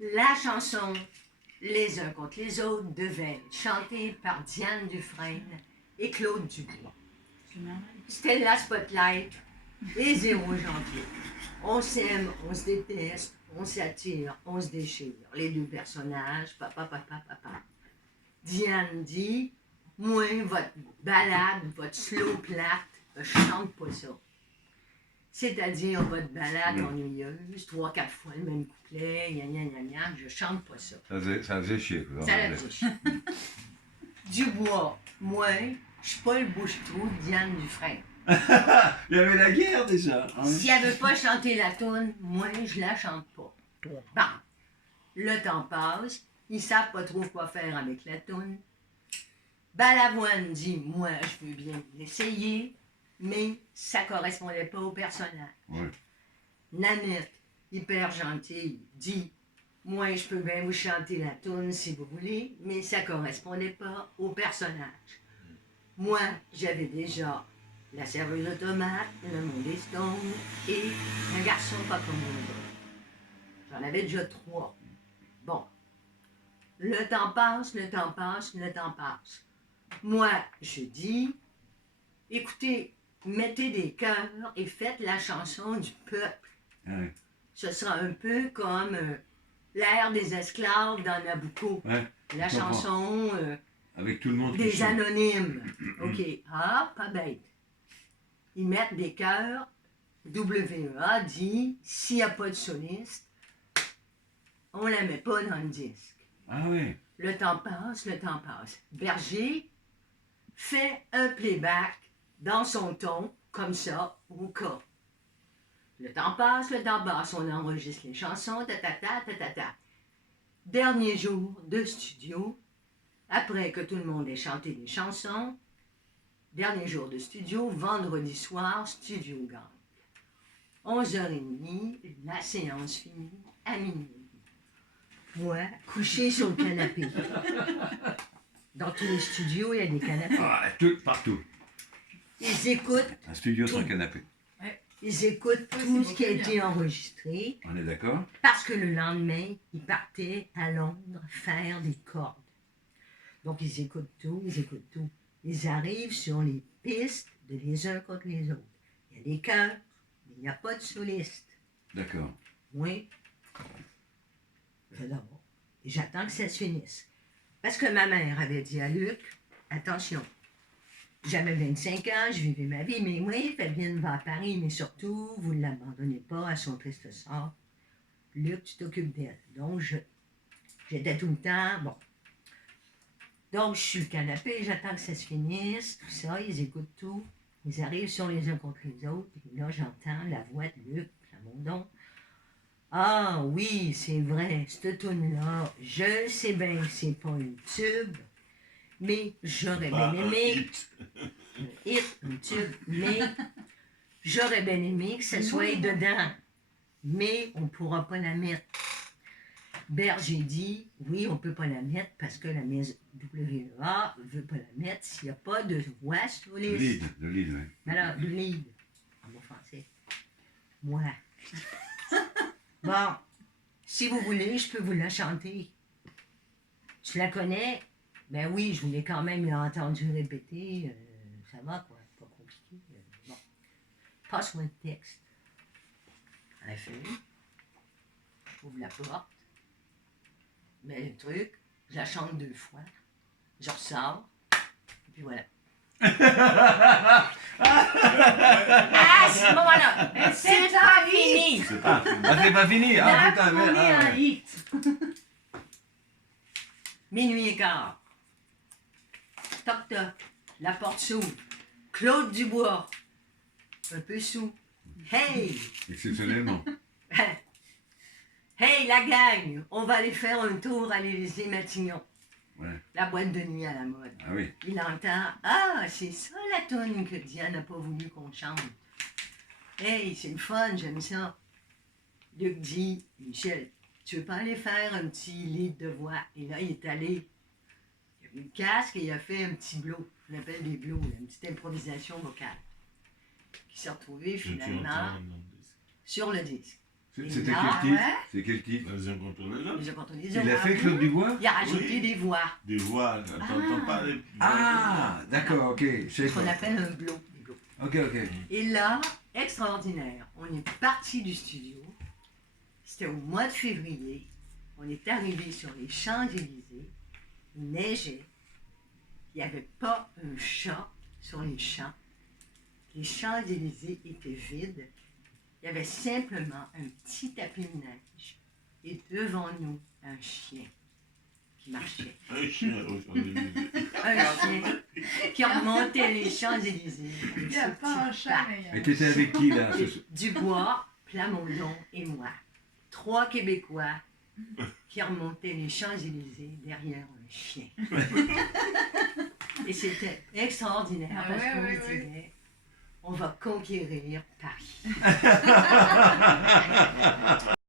La chanson Les uns contre les autres devait être chantée par Diane Dufresne et Claude Dubois. C'était la spotlight et zéro gentil. On s'aime, on se déteste, on s'attire, on se déchire. Les deux personnages, papa. Diane dit, moi, votre balade, votre slow plate, je chante pas ça. C'est-à-dire votre balade ennuyeuse, 3-4 fois le même couplet, gna, je chante pas ça. Ça faisait chier. Ça la faisait chier. Dubois, moi, je suis pas le bouche-trou de Diane Dufresne. Il y avait la guerre déjà. Hein? Si elle veut pas chanter la toune, moi, je la chante pas. Bon, le temps passe, ils savent pas trop quoi faire avec la toune. Balavoine dit, moi, je veux bien l'essayer, mais ça correspondait pas au personnage. Ouais. Nanette, hyper gentille, dit, moi, je peux bien vous chanter la toune si vous voulez, mais ça correspondait pas au personnage. Moi, j'avais déjà la serveuse automate, le monde des stones et un garçon pas comme moi. J'en avais déjà 3. Bon. Le temps passe. Moi, je dis, écoutez, mettez des cœurs et faites la chanson du peuple. Ouais. Ce sera un peu comme l'ère des esclaves dans Nabucco. Ouais, la chanson avec tout le monde des qui chante. anonymes. OK. Ah, pas bête. Ils mettent des chœurs. WEA dit, s'il n'y a pas de soliste, on la met pas dans le disque. Ah oui. Le temps passe. Berger fait un playback dans son ton, comme ça, au cas. Le temps passe, on enregistre les chansons, ta. Dernier jour de studio, après que tout le monde ait chanté des chansons, dernier jour de studio, vendredi soir, studio gang. 11h30, la séance finie à minuit. Moi, couché sur le canapé. Dans tous les studios, il y a des canapés. Ah, partout. Ils écoutent. Un studio sur un canapé. Ils écoutent tout ce qui a été enregistré. On est d'accord? Parce que le lendemain, ils partaient à Londres faire des cordes. Donc, ils écoutent tout. Ils arrivent sur les pistes de les uns contre les autres. Il y a des chœurs, mais il n'y a pas de soliste. D'accord. Oui. J'adore. Et j'attends que ça se finisse. Parce que ma mère avait dit à Luc, attention, j'avais 25 ans, je vivais ma vie, mais oui, Fabienne va à Paris, mais surtout, vous ne l'abandonnez pas à son triste sort. Luc, tu t'occupes d'elle. Donc, j'étais tout le temps, bon. Donc, je suis le canapé, j'attends que ça se finisse, tout ça, ils écoutent tout. Ils arrivent sur les uns contre les autres, et là, j'entends la voix de Luc Plamondon. Ah oui, c'est vrai, cette toune-là, je sais bien que c'est pas un tube, mais j'aurais bien aimé... un tube, mais j'aurais bien aimé que ça soit dedans. Mais on ne pourra pas la mettre. Berger dit, oui, on ne peut pas la mettre parce que la maison WEA ne veut pas la mettre s'il n'y a pas de voix soliste. Le lead, oui. Alors, le lead, en bon français. Moi. Bon, si vous voulez, je peux vous la chanter. Tu la connais? Ben oui, je vous l'ai quand même entendu répéter. Ça va, quoi. Pas compliqué. Bon. Passe-moi le texte. À la fin, j'ouvre la porte. Mets le truc. Je la chante 2 fois. Je ressors. Et puis voilà. À ce moment-là, c'est pas fini. C'est pas fini. Ah putain, un hit. Minuit et quart. Toc toc. La porte s'ouvre. Claude Dubois. Un peu sous. Hey! Exceptionnellement. Hey la gang! On va aller faire un tour à l'Élysée-Matignon. Ouais. La boîte de nuit à la mode. Ah oui. Il entend, ah, c'est ça la toune que Diane n'a pas voulu qu'on chante. Hey, c'est le fun, j'aime ça. Luc dit, Michel, tu veux pas aller faire un petit lead de voix? Et là, il est allé, il a mis le casque et il a fait un petit blow. On appelle des blows, une petite improvisation vocale. Qui s'est retrouvée finalement sur le disque. C'était là, quel titre? ouais. C'est quel titre? Les uns contre les autres. Les uns contre les Il a autres. fait Claude Dubois? Il a rajouté Oui. des voix. Des voix, t'entends pas les... Ah, d'accord, ok. Je sais Ce qu'on pas. appelle un blow. Ok, ok. Et là, extraordinaire, on est parti du studio. C'était au mois de février. On est arrivé sur les Champs-Élysées. Il neigeait. Il n'y avait pas un chat sur les champs. Les Champs-Élysées étaient vides. Il y avait simplement un petit tapis de neige. Et devant nous, un chien qui marchait. Un chien aux Champs-Élysées. Un chien qui remontait les Champs-Élysées. Il avec n'y a ses pas un petites chat, pattes. mais il y a Et un t'étais avec qui là? Dubois, Plamondon et moi. 3 Québécois qui remontaient les Champs-Élysées derrière un chien. Et c'était extraordinaire Ah parce ouais, qu'on ouais, se ouais. disait, on va conquérir Paris.